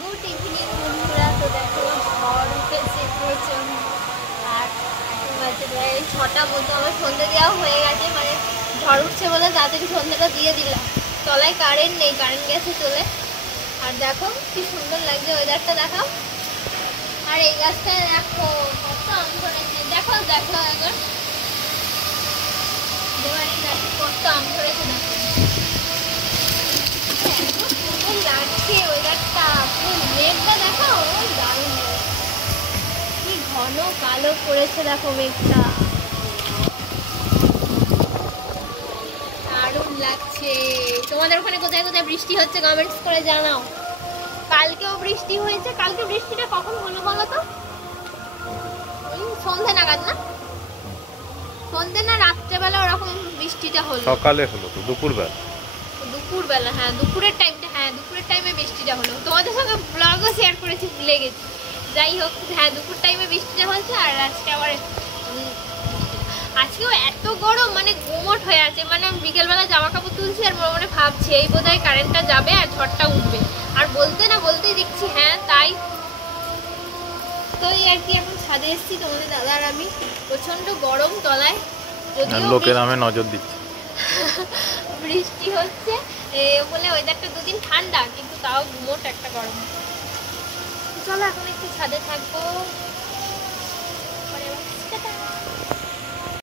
Good evening বন্ধুরা। তো দেখো ঝড় উঠেছে প্রচন্ড। আর এখন বাজে প্রায় 6টা মতো, আমার সন্ধ্যে দেওয়া হয়ে গেছে, মানে ঝড় উঠছে বলে তাড়াতাড়ি সন্ধ্যাটা দিয়ে দিলাম। তলায় কারেন্ট নেই, কারেন্ট গেছে চলে। আর দেখো কি সুন্দর লাগছে ওয়েদারটা, দেখাও। আর এই গাছটায় দেখো কত আম ধরেছে, দেখো দেখো এখন দেওয়ারি গাছে কত আম ধরেছে, দেখো এত সুন্দর লাগছে ওয়েদারটা। মেঘটা দেখো দারুণ, কি ঘন কালো করেছে দেখো মেঘটা, দারুণ লাগছে। তোমাদের ওখানে কোথায় কোথায় বৃষ্টি হচ্ছে কমেন্টস করে জানাও। কালকেও বৃষ্টি হয়েছে। কালকে বৃষ্টিটা কখন হলো বলো তো? ওই সন্ধ্যে নাগাদ না? সন্ধ্যে না রাত্রেবেলা ওরকম বৃষ্টিটা হলো। সকালে হলো তো, দুপুরবেলা। দুপুরবেলা, হ্যাঁ দুপুরের টাইমটা, হ্যাঁ দুপুরের টাইমে বৃষ্টিটা হলো। তোমাদের সঙ্গে ব্লগও শেয়ার করেছি, ভুলে গেছি। যাই হোক, হ্যাঁ দুপুর টাইমে বৃষ্টিটা হয়েছে। আর আজকে আবার আজকেও এত গরম, মানে গুমোট হয়ে আছে। মানে আমি বিকেলবেলা জামা কাপড় তুলছি আর মনে মনে ভাবছি এই বোধহয় কারেন্টটা যাবে আর ঝড়টা উঠবে। আর বলতে না বলতেই দেখছি হ্যাঁ তাই। তো এই আর কি, এখন ছাদে এসেছি তোমাদের দাদা আর আমি। প্রচন্ড গরম তলায়, যদিও লোকের নামে নজর দিচ্ছে। বৃষ্টি হচ্ছে বলে ওয়েদারটা দুদিন ঠান্ডা, কিন্তু তাও গুমোট একটা গরম। চলো এখন একটু ছাদে থাকবো।